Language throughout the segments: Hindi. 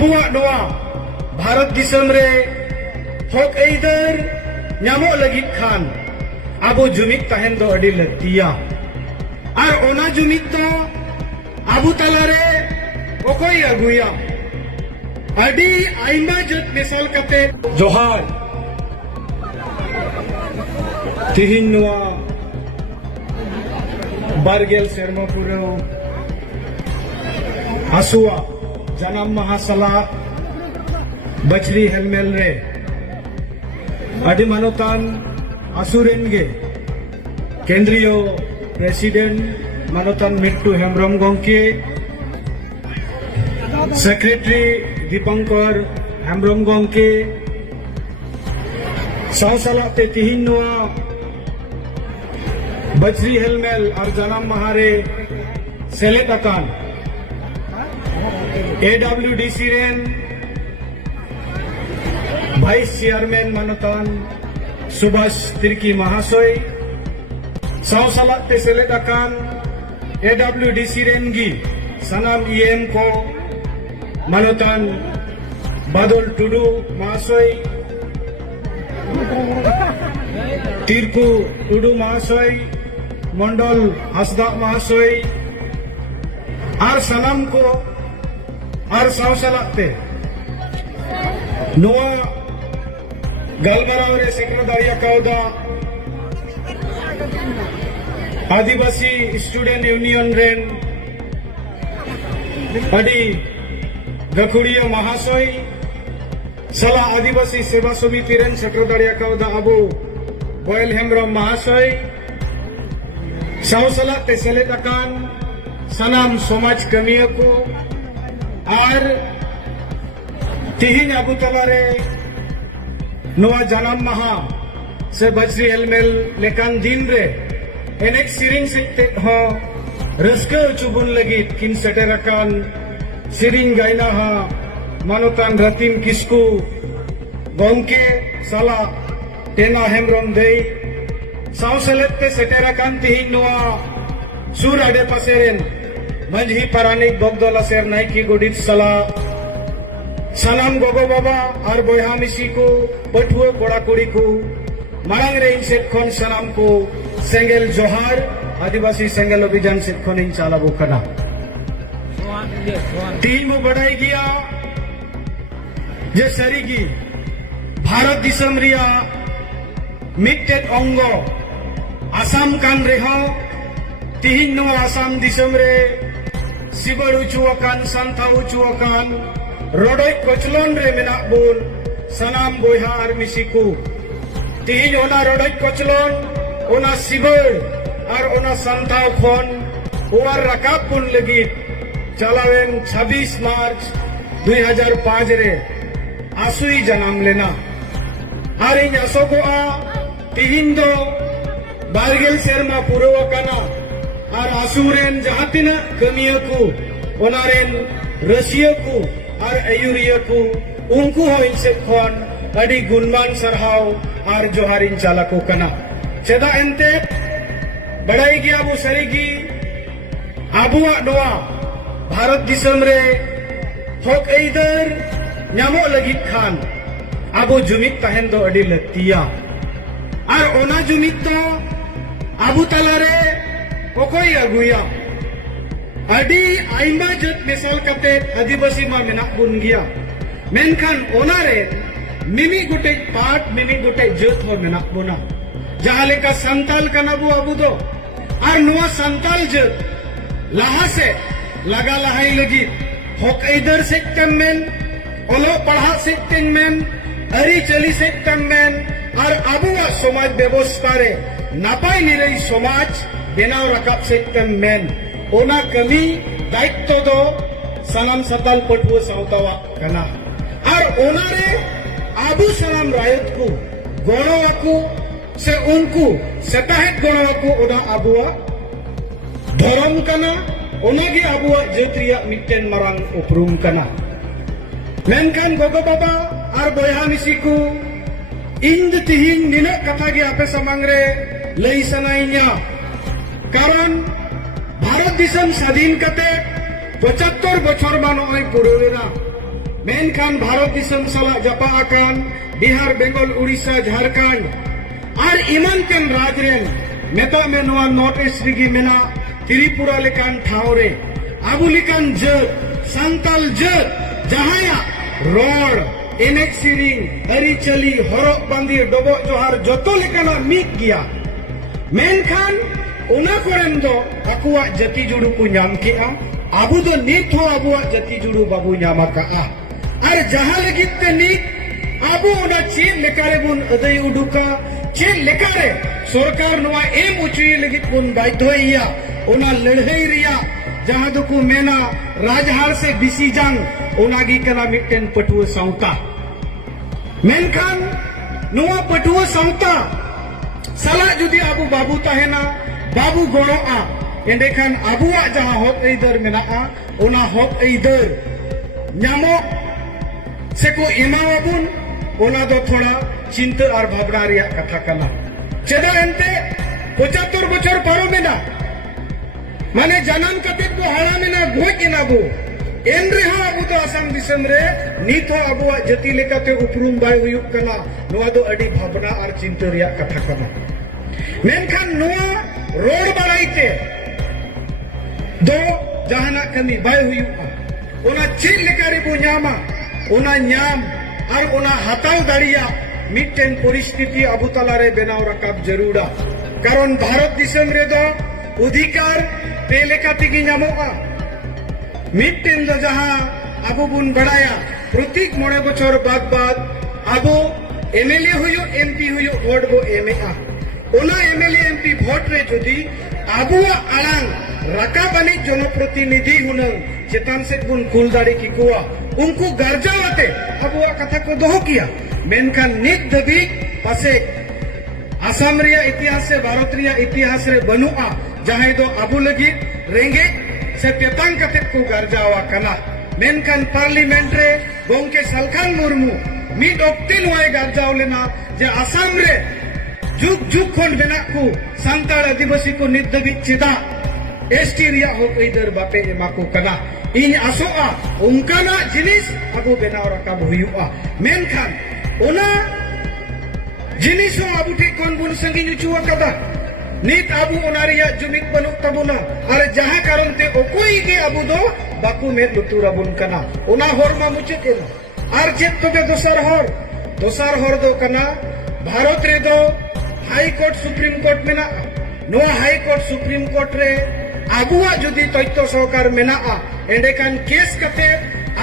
abuak noa Bharat disam re hok eider nyamok lagi khan abu jumit tahen do adi laktiya ar ona jumit to abu talare okoi aguya adi aima jat misal kate johar tihin noa bargel serma puro asua janam mahasala bachli helmel re adi manotan asuren ge kendriyo president manotan mittu hemrom gongke secretary dipankar hemrom gongke sasala te tihin noa bachli helmel ar janam mahare seletakan AWDC ren Vice Chairman Manotan Subhas Tirki Mahasoy Sausalak te seletakan AWDC ren gi sanam EM ko Manotan Badol Tudu Mahasoy Tirku Tudu Mahasoy Mondol Hasda Mahasoy ar sanam ko ar sausalak te noa galmarao re secretary kauda Adivasi Student Union ren adi Gakudiya Mahasoy sala Adivasi Seva Samiti ren secretary kauda abu Boyle Hemrom Mahasoy sausalak te seletakan sanam somaj kamiya ko ar tihin abu talare noa janam maha se bachri helmel lekan din re enek siring sekte ho raska chubun lagi kin seterakan siring gaina ha manotan ratim kisku gongke sala tena hemrom dei sauselet te seterakan tihin noa sur ade paseren Manji Paranik Bogdola Ser Naiki Godit Sala Salam Gogo Baba Ar Boyha Misiku Patue Koda Kuriku Marang Rein Set Khon Salam Ko Sengel Johar Adivasi Sengel Abhijan Set Khon In Chala Bukana Tiin mo badai giya Je sarigi Bharat disam riya Mittet Ongo Asam kan reha Tihin no Asam disam re Sibar ucuakan, santa ucuakan, rodoi koclon re menak bun, sanam boyha ar misiku. Tihin ona rodoi koclon, ona sibar, ar ona santa khon, uar rakab pun lagi, chalawen 26 March 2005 re, asui janam lena. Hari nyasogoa, tihin do, bargel serma purawakana, ar asuren jahatina kamiya ku onaren rasiya ku ar ayuriya ku unku ho inse khon adi gunman sarhaw ar joharin chalaku kana cheda ente badai gi abu sarigi abuak noa Bharat disam re hok eider nyamok lagi khan abu jumit tahen do adi laktiya ar ona jumit to abu talare okoi aguya adi aima jat misal kate adivasi ma menak bun giya menkan onare mimi gute part mimi gute jat ho menak buna jahale ka santal kana bu abu do ar noa santal jat laha se laga lahai lagi hok eider sektam men olo padha sekten men ari chali sektam men ar abuwa somaj ব্যবস্থা re napai nilai somaj benaw rakap sekten men ona kami daitto do sanam satal patwa sautawa kana ar onare abu salam rayat ku gono aku se unku setahet gono aku oda abuwa dhorom kana onagi abuwa jetriya mitten marang uprum kana menkan gogo baba ar boyha misiku ind tihin nina katha gi ape samangre lei sanainya karon Bharat disam স্বাধীন kate 75 বছর manoy purewena मेनखान भारत दिसम साला जपा आकान बिहार बेंगल उड़ीसा झारखंड और इमान तेन राज रेन मेता में नोआ नॉर्थ ईस्ट रिगी मेना त्रिपुरा लेकान ठावरे आबू लेकान जत संताल जत जहाया रोड एनेक सिरिंग अरिचली हरक बांदी डबो जोहार जोतो लेकाना मिक गया मेनखान उना कोरेन दो अकुआ जति जुड़ू को नाम केआ आबू दो नीत हो आबुआ जति जुड़ू बाबू नामा का अरे जहां लगित ते नीत आबू उना चेन लेकारे बुन अदय उडुका चेन लेकारे सरकार नोआ एम उचुई लगित बुन बाध्य उना लड़ाई रिया जहां दो को मेना राजहार से बिसी जंग उनागी कना मिटन पटुआ साउता मेनखान नोआ पटुआ साउता सला जुदी आबू बाबू ताहेना बाबू गोड़ोआ एंडेखान आबुआ जहां हक ऐदर मेना उना हक ऐदर नामो से को एमावाबुन ओना दो थोड़ा चिंता और भावना रिया कथा कना चेदा एंते 75 बछर पारो मेना माने जन्म कते को हाड़ा मेना गोय केना बो एन रे हा आबू तो आसाम दिसम रे नीत हो आबुआ जति लेकाते उपरुम बाय हुयुक कना नोआ दो अडी भावना और चिंता रिया कथा कना मेनखान नोआ रोड बनाइते दो जहाना कमी बाय हुयुका ओना चेन लेकारे बो न्यामा ओना न्याम और ओना हताव दाड़िया मिटन परिस्थिति अबू तलारे बनाव रकाब जरूरा कारण भारत दिसम रे दो अधिकार पे लेका तिगी न्यामोगा मिटन दो जहां अबू बुन बड़ाया प्रतीक 9 बछर बाद अबू एमएलए हुयो एमपी हुयो वोट बो एमए ओना एमएलए एमपी वोट रे जदि आबुआ आड़ांग राकाबानी जनप्रतिनिधि हुनंग चेतान से बुन कुल दाड़ी की कुआ उनको गर्जावते आबुआ कथा को दोह किया मेनखान नित दबी पासे आसाम रिया इतिहास से भारत रिया इतिहास रे बनुआ जहां दो आबू लगी रेंगे से तेतांग कते को गर्जावा कना मेनखान पार्लियामेंट रे गोंके सलखान मुर्मू मिड ऑक्टे नोए गर्जाव लेना जे आसाम रे जुग जुग खन बेना को सांताल आदिवासी को नित दबी चिदा एसटी रिया हो इधर बापे एमा को कना इन आसोआ उनकाना जिनिस आबू बेनाव रकाब हुयुआ मेनखान ओना जिनिस हो आबू ठे कोन बुन संगी उचुआ कदा नित आबू ओना रिया जुमिक बनुक तबुना अरे जहां कारण ते ओकोई के आबू दो बाकू में लुतुरा बुन कना ओना होरमा मुचे केना आर चेत तबे दोसर हर दो कना भारत रे दो हाई कोर्ट सुप्रीम कोर्ट मेना नो हाई कोर्ट सुप्रीम कोर्ट रे आबुआ जुदी तथ्य सहकार मेना एंडेखान केस कते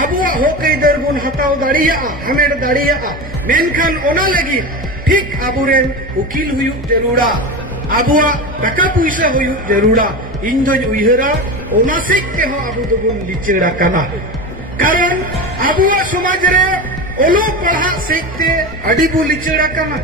आबुआ होके इधर बुन हताव दाड़िया हमें दाड़िया मेनखान ओना लगी ठीक आबुरेन उकिल हुयु जरूरा आबुआ टाका पैसा हुयु जरूरा इन दोन उइहरा ओना सेते हो आबू दो बुन लिचेड़ा कना कारण आबुआ समाज रे ओलो पढ़ा सेते अडी बु लिचेड़ा कना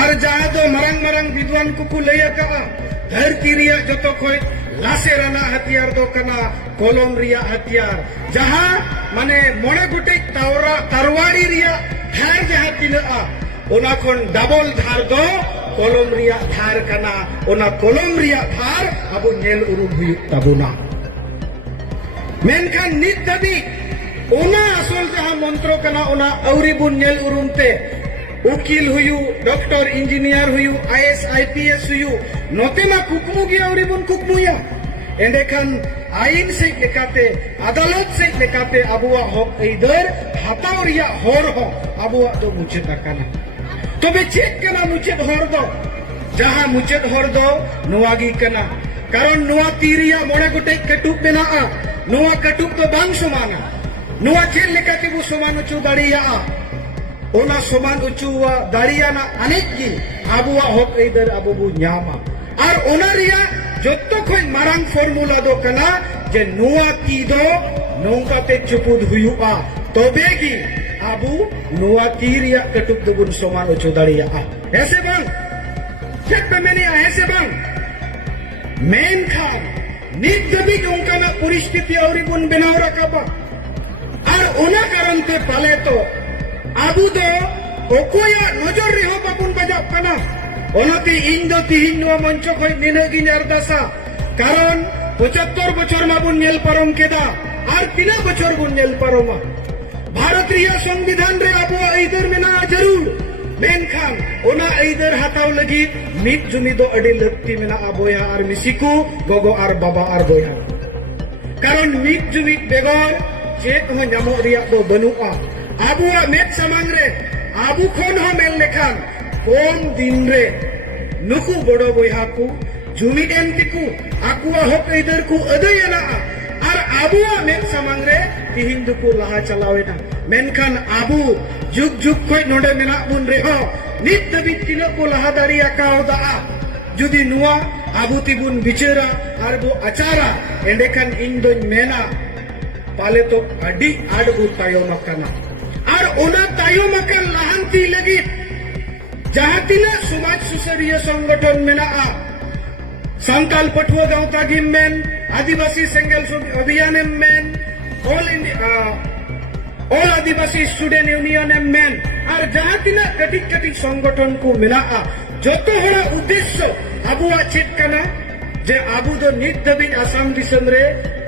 और जहां दो मरंग विद्वान को लैया का धरती रिया जतो खोय लासेराना हथियार दो कना कोलम रिया हथियार जहां माने मोने गुटे तरवाड़ी रिया धार जहां तिना ओना खन डबल धार दो कोलम रिया धार कना ओना कोलम रिया धार अब नेल उरुम हुयु तबुना मेनखान नित दबी ओना असल जहां मंत्रो कना ओना औरी बुन नेल उरुमते उकिल हुयु डॉक्टर इंजीनियर हुयु आईएएस आईपीएस हुयु नोतेमा कुकमु गी औरी बुन कुकमुया एंडेखान आईन से लेकाते अदालत से लेकाते आबुआ हक इधर हताव रिया हर हो आबुआ दो मुचेद कना तबे चेक कना मुचेद हर दो जहां मुचेद हर दो नोआगी कना कारण नोआ तीरिया मोड़े गुटे कटुक मेना नोआ कटुक तो बांग समाना नोआ चेल लेकाते बु समान उचु दाड़िया ओना समान उचुआ दाड़ियाना अनेक की आबुआ हक इधर आबू बु न्यामा और ओना रिया जोतो खोय मारांग फॉर्मूला दो कना जे नोआ ती दो नोंकाते चुपुद हुयुआ तोबेगी आबू नोआ ती रिया कटुक दो बुन समान उचु दाड़िया ऐसे बांग चेक पे मैंने ऐसे बांग मेनखान नित दबी उनका परिस्थिति और बुन बनाव रकाबा और ओना कारण ते पाले तो आबू दो ओकोया नजर रे हो बाबुन बजाब कना ओनाते इन दो तिहिन नो मंच खोय निनगी अरदासा कारण 75 बछर माबुन नेल परम केदा और 3 बछर बुन नेल परम रिया संविधान रे अबो अइदर मेना जरूर मेनखान ओना अइदर हताव लगी मित जुमिदो अडी लक्ति मेना बोया आर मिसिकु गोगो आर बाबा आर बोया कारण मित जुमिद बेगर चेक हो नामो रिया दो बनुआ आबुआ मेट समांग रे आबु खन हो मेल लेखान कम दिन रे नुकु बड़ो बोया को जुमिद एमतिकु आकुआ हक अइदर को अदयना और आबुआ मेट समांग रे तिहिन दुकु लहा चलावेना मेनखान आबु जुग जुग खोय नोडे मेना बुन रेहो नित दबि तिना को लहा दाड़िया कावदा जुदी नुआ आबु तिबुन बिचारा आर बो आचारा एंडेखान इन दोन मेना पाले तो अडी आडबु तायम अकाना और ओना तायम अकन लहांती लगी जहां तिना समाज सुसरिया संगठन मेना सांताल पटुआ गांवता गिम मेन आदिवासी सेंगल अभियान मेन ऑल आदिवासी स्टूडेंट यूनियन मेन और जहां तिना कटिक कटिक संगठन को मिला जोतो हड़ा उद्देश्य आबुआ चेत कना जे आबु दो नित दबि आसाम दिसम रे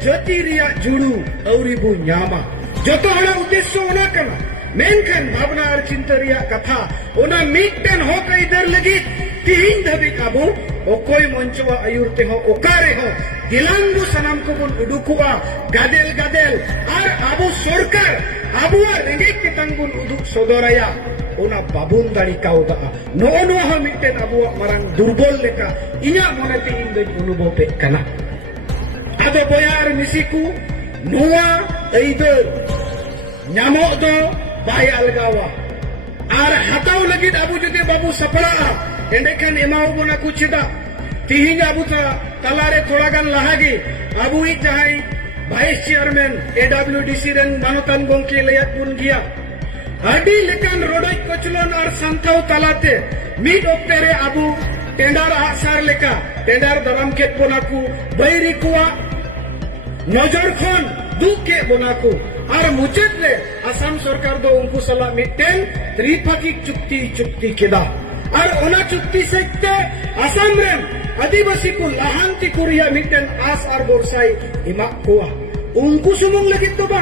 जति रिया जुड़ू औरी बु न्यामा जोतो हड़ा उद्देश्य ओना कना मेनखान भावना और चिंता रिया कथा ओना मिटन हो कई दर लगी तिहिन दबि आबु ओकोई मंचवा आयुरते हो ओकारे हो दिलांगु सनाम को बुन उडुकुआ गादेल गादेल और आबु सरकार आबुआ रेंगेक केतांगुन उदुक सदराया ओना बाबुन दाड़ी काउदा नो हो मिटन आबुआ मारांग दुर्बल लेका इया मोनेते इन दो अनुभव पे कना आदो बोयार मिसिकु नोआ अइदर न्यामो दो बाय अलगावा और हताव लगी आबु जुदे बाबू सफला एंडेखान एमाव बोना कुछदा तिहिन आबु तलारे थोड़ा गान लहागी आबु जहां वाइस चेयरमैन एडब्ल्यूडीसी रेन मानतान गोंके लयात बुन गिया अडी लेकान रोडय कचलन और संथाव तलाते मिड ऑक्टेरे आबु टेंडर आसार लेका टेंडर दराम केत बोनाकु बैरी कुआ नजर खन दुके बोनाकु और मुचत रे असम सरकार दो उनको सला मिटेन त्रिपाक्षिक चुक्ति केदा और ओना चुक्ति सकते असम रे आदिवासी को लहांती कुरिया मिटेन आस और बोरसाई इमा कुआ उनको सुमुंग लगी तो बा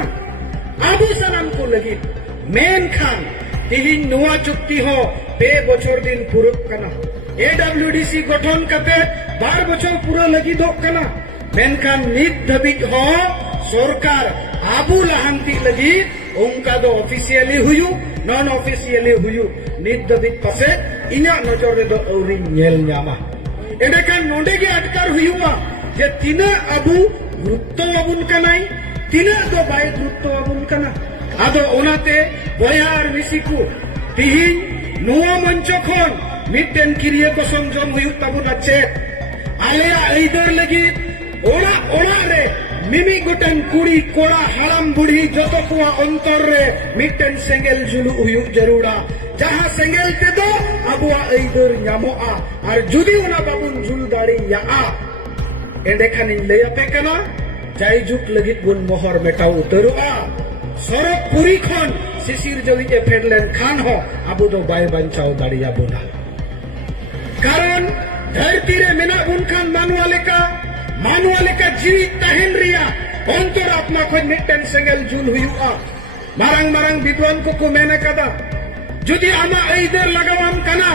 आबु सनाम को लगी मेन खान तिहिन नुआ चुक्ति हो 2 बछर दिन पुरुक कना एडब्ल्यूडीसी गठन कते 12 बछर पूरा लगी दो कना मेन खान नित धबिक हो सरकार आबु लहांती लगी उनका दो ऑफिशियली हुयु नॉन ऑफिशियली हुयु नित दबिक पासे इना नजर रे दो औरी नेल न्यामा एडेखान नोंडे के अटकार हुयुआ जे तिना आबु गुरुत्व आबुन कनाई तिना दो बाय गुरुत्व आबुन कना आदो ओनाते बयार मिसिकु तिहिन नुआ मंचो खन मिटेन किरिये को संजम हुयु ताबुन अच्छे आलेया अइदर लगी ओड़ा ओड़ा रे मिमी गोटन कुड़ी कोड़ा हड़ाम बुढ़ी जतो कुआ अंतर रे मिटेन सेंगेल जुलु हुयु जरूरा जहां सेंगेल ते दो आबुआ अइदर न्यामोआ और जुदी ओना बाबुन जुल दाड़ी या एंडेखान इन लया पे कना जायजुक लगित बुन मोहर मेटाव उतरुआ सरक पुरी खन सिसिर जवी ए फेडलेन खान हो आबु दो बाय बंचाव दाड़िया बुना कारण धरती रे मेना बुन खान मानवाले का जीवित तहन रिया अंतर आत्मा खन मिटन सेंगेल जुल हुयुआ मारंग विद्वान को मेना कदा जुदी आमा अइदर लगावाम कना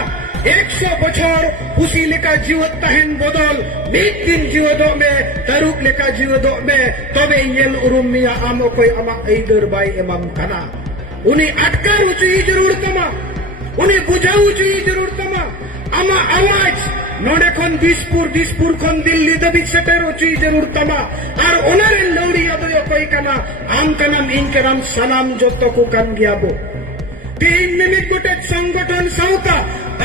100 बछर खुशी लेका जीवत तहन बदल मिट दिन जीवदो में तरुक लेका जीवदो में तबे येल उरुम मिया आमो कोई आमा अइदर बाय एमाम कना उनी अटकार उची जरूर तमा उनी बुझाऊ उची जरूर तमा आमा आवाज नोडे खन दिसपुर खन दिल्ली दबिक सेटर उची जरूर तमा और ओनारे लौड़ी अदयो कोई कना आम कनाम इन करम सलाम जत्तो को कन गियाबो तीन निमित गोटे संगठन साउता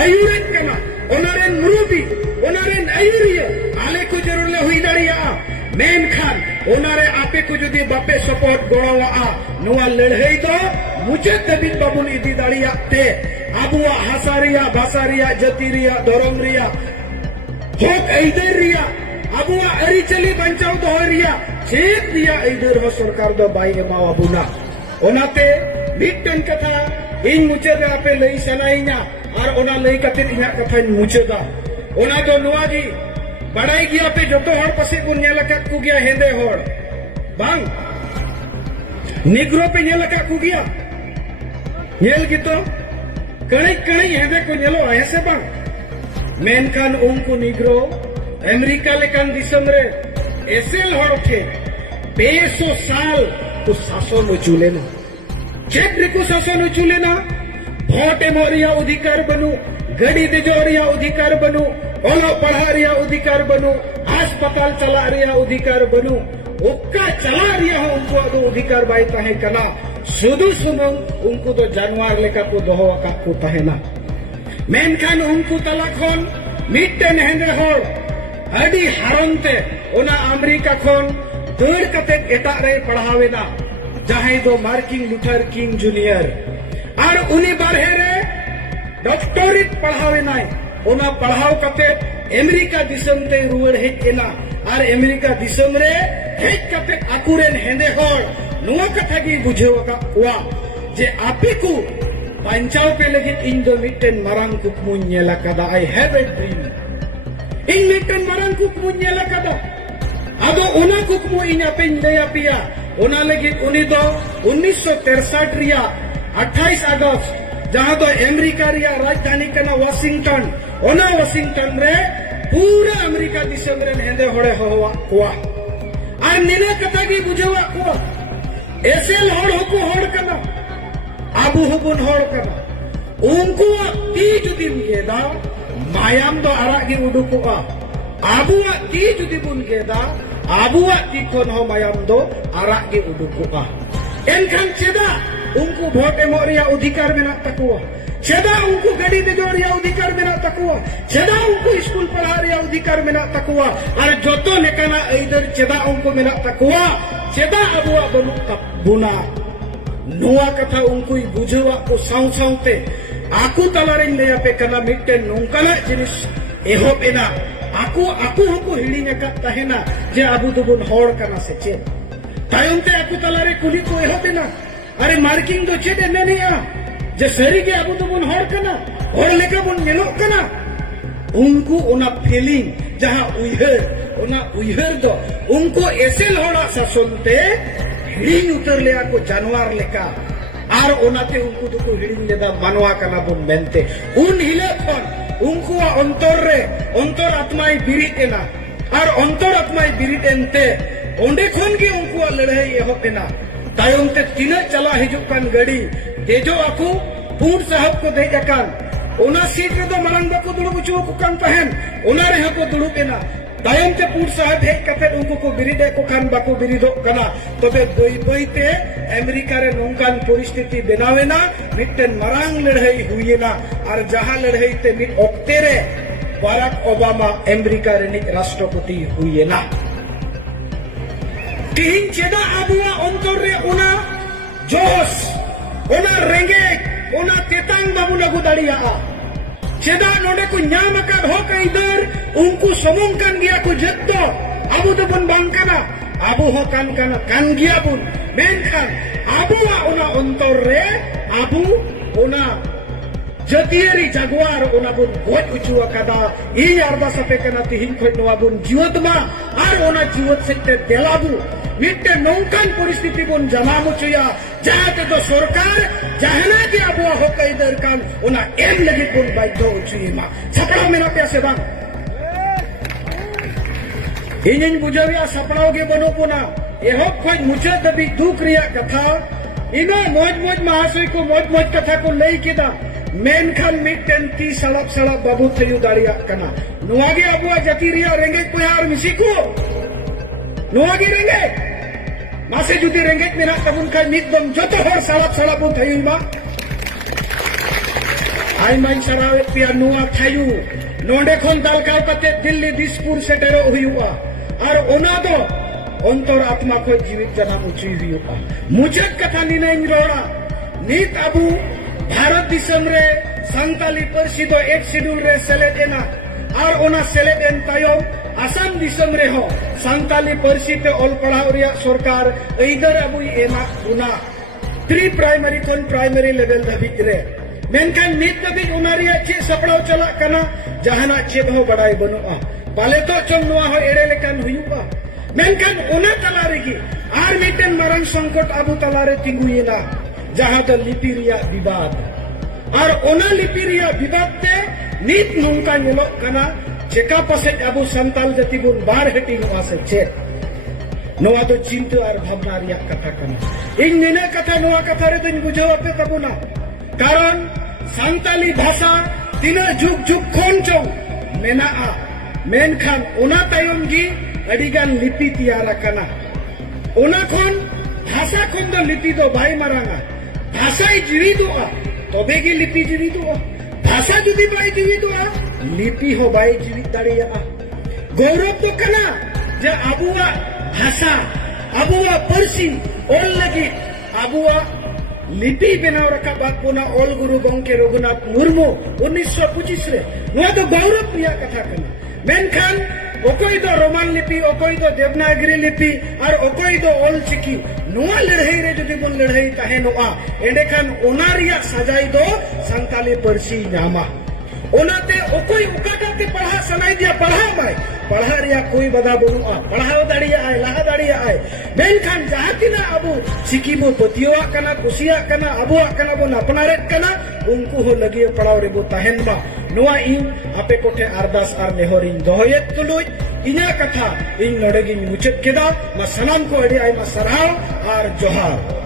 आयुरेन कना ओनारेन मुरुबी ओनारेन आयुरिया आले को जरूर ले हुई दाड़िया मेन खान ओनारे आपे को जुदी बापे सपोर्ट गोड़वा नुआ लड़ाई दो मुझे दबित बाबुन इदी दाड़िया ते आबुआ हासारिया भासारिया जतिरिया धरमरिया होक अइदर रिया आबुआ अरिचली बंचाव दोहरिया चेत दिया अइदर हो सरकार दो बाई एमा आबुना ओनाते मिटन कथा इन मुझे आपे लई सनाइना और ओना लई कते इना कथा मुचेदा ओना दो नुआ गी बड़ाई गिया पे जोतो हर पसे बुन नेलका को गया हेंदे हर बांग निग्रो पे नेलका को गया nyel gitu kani hebe ko nyelo aya se bang menkan unku negro Amerika lekan disam re esel hor ke 200 साल को शासन चुलेना क्षेत्र को शासन चुलेना भोटे मोरिया अधिकार बनो गड़ी देजोरिया अधिकार बनो ओला पढ़ा रिया अधिकार बनो अस्पताल चला रिया अधिकार बनो ओक्का चला रिया हो उनको तो अधिकार बाई तहे कना सुदु सुमंग उनको तो जानवर लेका को दोहो का को तहेना मेनखान उनको तलाखन मिट्टन हेंदे हो अडी हारंते ओना अमेरिका खन दौड़ कते एटा रे पढ़ावेना जहां दो मार्किन लूथर किंग जूनियर और उनी बारहे रे डॉक्टरेट पढ़ावेना ओना पढ़ाव कते अमेरिका दिसम ते रुवर हेना और अमेरिका दिसम रे हेज कते आकुरेन हेंदे होर नुवा कथा की बुझेव का वा जे आपिकु पंचाव पे लगे इन दो मिटन मरंग कुकमु नेला कदा आई हैव ए ड्रीम इन मिटन मरंग कुकमु नेला कदा अदो उना कुकमु इन पे दया पिया उना लगे उनी दो 1963 रिया 28 अगस्त जहां तो अमेरिका रिया राजधानी कना वाशिंगटन ओना वाशिंगटन रे पूरा अमेरिका दिसम रे हेंदे होड़े होवा कोआ आ निने कथा की बुझवा को एसेल होड़ होको होड़ कना आबू हुबुन होड़ कना उनको ती जुदिम गेदा मायाम दो आरागी उडुकोआ आबुआ ती जुदि बुन गेदा आबुआ ती खन हो मायाम दो आरागी उडुकोआ एनखान चेदा उनको भोट एमोग रिया अधिकार मेना तकुआ चेदा उनको गड़ी देजो रिया अधिकार मेना तकुआ चेदा उनको स्कूल पढ़ा रिया अधिकार मेना तकुआ और जोतो लेकाना इधर चेदा उनको मेना तकुआ चेदा आबुआ बनु बुना नुआ कथा उनको बुझवा को साउ साउते आकु तलारिन ले पे कना मिट्टे नोंकाना जिनिस एहोब एना आकु हको हिड़िंग का तहेना जे आबु दोबुन होड़ कना से चे तायमते आकु तलारे कुली को एहोब एना अरे मार्किंग दो चेद एने नहीं आ जे सरी के आबु दोबुन होड़ कना होड़ लेका बुन नेलो कना उनको ओना फीलिंग जहां उइहर दो उनको ऐसे होड़ा ससुनते हिड़िंग उतर ले आको जानवर लेका और ओनाते उनको तो हिड़िंग लेदा मानवा कना बुन बेनते उन हिले खन उनको अंतर आत्माई बिरिट एना और अंतर आत्माई बिरिट एनते ओंडे खन के उनको लड़ाई एहोपेना तायमते तीना चला हिजुक कान गड़ी देजो आकु पूर साहब को दे कान ओना सीट रे दो मरंग बाको दुड़ुब उचु को कान तहन ओना रे हको दुड़ुब एना तायमते पूर साहब हेज कते उनको को बिरिडे को कान बाको बिरिदो कना तबे बई बईते अमेरिका रे नोंकान परिस्थिति बनावेना मिटन मरांग लड़ाई हुईना और जहां लड़ाई ते मिट ऑक्टे रे बाराक ओबामा अमेरिका रे राष्ट्रपति हुईना तीन चेदा आबुआ अंतर रे ओना जोश ओना रेंगे ओना तेतांग बाबू लगू दाड़िया चेदा नोडे को न्याम कर हो का इधर उनको समूंग कान गया को जत्तो आबू तो बन बांकना आबू हो कान गया बुन मेनखान आबुआ ओना अंतर रे आबू ओना जतियरी जागवार ओना बुन गोज उचु कदा इ आरबा सपे कना तिहिन खय नवा बुन जीवत मा आर ओना जीवत सेते देलाबू मिट्टे नौकान परिस्थिति बुन जनाम उचुया जहाते तो सरकार जहाना के आबुआ हो कई दर कान ओना एम लगी बुन बाइधो उचुईमा सपड़ा मेना पे से बांग इनिन बुझाविया सपड़ाओगे बनो पुना एहोब खोज मुझे दबी दुख रिया कथा इनो मोज महाशय को मोज कथा को लई केदा मेनखान मिट्टन ती सड़क बाबू थयु दाड़िया कना नुआगे आबुआ जति रिया रेंगेज पुयार मिसिको नुआगे रेंगेज मासे जुदी रेंगेज मेना तबुन का निदम जतो हर सड़क बु थयुमा आई माइन सरावे पिया नुआ थयु नोंडे खन दालकाव कते दिल्ली दिसपुर सेटेरो हुयुआ और ओना दो अंतर आत्मा को जीवित जना उची हुयुआ मुझे कथा निने रोड़ा नीत आबू भारत दिसम रे संताली परसी दो एक शेड्यूल रे सेलेक्ट एना और ओना सेलेक्ट एन तायम आसाम दिसम रे हो संताली परसी ते ऑल पढ़ाव रिया सरकार इधर अबु एना उना प्री प्राइमरी खन प्राइमरी लेवल धबित रे मेनखान नित धबित उना रिया चे सपड़ाव चला कना जहाना चेब हो बड़ाई बनुआ पाले तो चम नुआ हो एड़े लेकान हुयुआ मेनखान ओना तला रेगी आर मिटन मरन संकट आबु तलारे तिंगुयेना जहां दो लिपि रिया विवाद और ओना लिपि रिया विवाद ते नीत नोंका नेलो कना चेका पासे अबो संताल जाति बुन बार हटिंगआ से चेत नोआ दो चिंता और भावना रिया कथा कना इन निना कथा नोआ कथा रे दिन बुझाव पे तबुना कारण संताली भाषा तीना जुग जुग खोन चौ मेनाआ मेनखान ओना तायम गी अडिगान लिपि तियारा कना ओना खोन भाषा खोन दो लिपि दो भाई मारांगा भाषा जीवितोआ तबे गी लिपि जीवितोआ भाषा जुदी बाई जीवितोआ लिपि हो बाई जीवित दाड़ियाआ गौरव तो कना जे आबुआ भाषा आबुआ पर्सी ओल लगी आबुआ लिपि बनाव रखा बात बोना ओल गुरु गंके रघुनाथ मुर्मू 1925 रे नोआ तो गौरव रिया कथा कना मेनखान ओकोई दो रोमान लिपि ओकोई दो देवनागरी लिपि और ओकोई दो ओल चिकी नोआ लड़ाई रे जुदी बोन लड़ाई तहेनोआ एंडेखान ओना रिया सजाई दो संताली पर्सी नामा ओनाते ओकोई उकाटाते पढ़ा सनाई दिया पढ़ा बाय पढ़ा रिया कोई बदा बनुआ पढ़ाओ दाड़िया आए लाहा दाड़िया आए मेनखान जहातिना अबु चिकी बो पतियोआ कना कुसिया कना अबुआ कना बो अपनारे कना उनको हो लगी पढ़ाओ रे बो तहेन बा नोआ इन आपे कोठे अरदास और नेहर इन दोहयत तुलुई इना कथा इन लड़गी मुचद केदा मा सनाम को अड़ी आय मा सरहाव और जोहार।